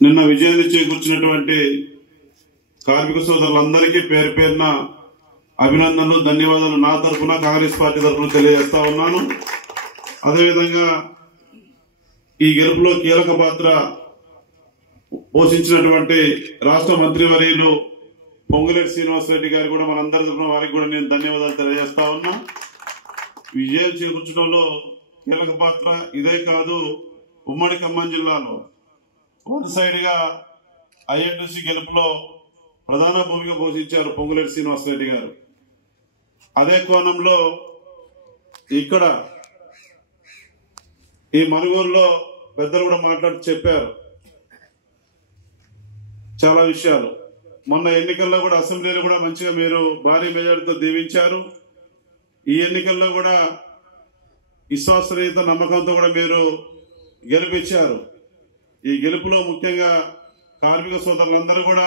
నిన్న విజయాన్ని చేకూర్చినటువంటి కార్మిక సోదరులందరికీ పేరు పేరున అభినందనలు ధన్యవాదాలు నా తరఫున కాంగ్రెస్ పార్టీ తరఫున తెలియజేస్తా ఉన్నాను. అదేవిధంగా ఈ గెలుపులో కీలక పాత్ర పోషించినటువంటి రాష్ట్ర మంత్రివర్యులు పొంగులేటి శ్రీనివాసరెడ్డి గారు కూడా మనందరి తరఫున వారికి కూడా నేను ధన్యవాదాలు తెలియజేస్తా ఉన్నా. విజయం చేకూర్చడంలో కీలక పాత్ర ఇదే కాదు, ఉమ్మడి ఖమ్మం జిల్లాలో వన్ సైడ్ గా ఐఎన్టీసీ గెలుపులో ప్రధాన భూమిక పోషించారు పొంగులేటి శ్రీనివాసరెడ్డి గారు. అదే కోణంలో ఇక్కడ ఈ మనుగూరులో పెద్దలు కూడా మాట్లాడి చెప్పారు చాలా విషయాలు. మొన్న ఎన్నికల్లో కూడా అసెంబ్లీలో కూడా మంచిగా మీరు భారీ మెజార్టీతో దీవించారు. ఈ ఎన్నికల్లో కూడా విశ్వాసరహిత నమ్మకంతో కూడా మీరు గెలిపించారు. ఈ గెలుపులో ముఖ్యంగా కార్మిక సోదరులందరూ కూడా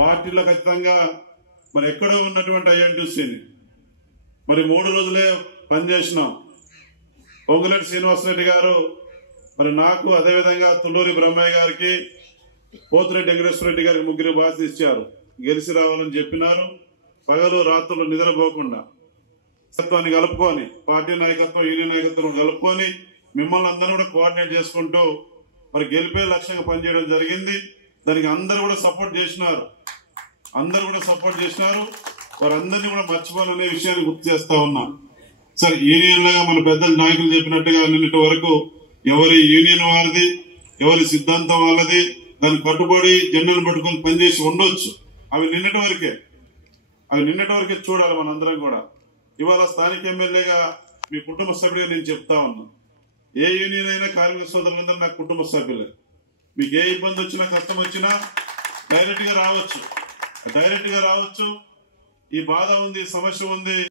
పార్టీలో ఖచ్చితంగా మరి ఎక్కడో ఉన్నటువంటి ఐఎన్టీసీని మరి 3 రోజులే పనిచేసినాం. పొంగులేటి శ్రీనివాసరెడ్డి గారు మరి నాకు, అదేవిధంగా తుళ్ళూరి బ్రహ్మయ్య గారికి, పోతిరెడ్డి వెంకటేశ్వర రెడ్డి గారికి ముగ్గురు బాధ్యత ఇచ్చారు. గెలిచి రావాలని చెప్పినారు. పగలు రాత్రులు నిద్రపోకుండా నాయకత్వాన్ని కలుపుకొని, పార్టీ నాయకత్వం యూనియన్ నాయకత్వం కలుపుకొని మిమ్మల్ని అందరూ కూడా కోఆర్డినేట్ చేసుకుంటూ మరి గెలిపే లక్ష్యంగా పనిచేయడం జరిగింది. దానికి అందరూ కూడా సపోర్ట్ చేసినారు. వారందరినీ కూడా మర్చిపోవాలనే విషయాన్ని గుర్తు చేస్తా ఉన్నా. సరే, యూనియన్ లాగా మన పెద్దల నాయకులు చెప్పినట్టుగా నిన్నటి వరకు ఎవరి యూనియన్ వారిది, ఎవరి సిద్ధాంతం వాళ్ళది, దాన్ని కట్టుబడి జెండాను పట్టుకొని పనిచేసి ఉండొచ్చు. అవి నిన్నటి వరకే చూడాలి మనందరం కూడా. ఇవాళ స్థానిక ఎమ్మెల్యేగా మీ కుటుంబ సభ్యుడిగా నేను చెప్తా ఉన్నా, ఏ యూనియన్ అయినా కార్మిక సోదరులందరూ నాకు కుటుంబ సభ్యులే. మీకు ఏ ఇబ్బంది వచ్చినా, కష్టం వచ్చినా డైరెక్ట్ గా రావచ్చు. ఈ బాధ ఉంది, సమస్య ఉంది,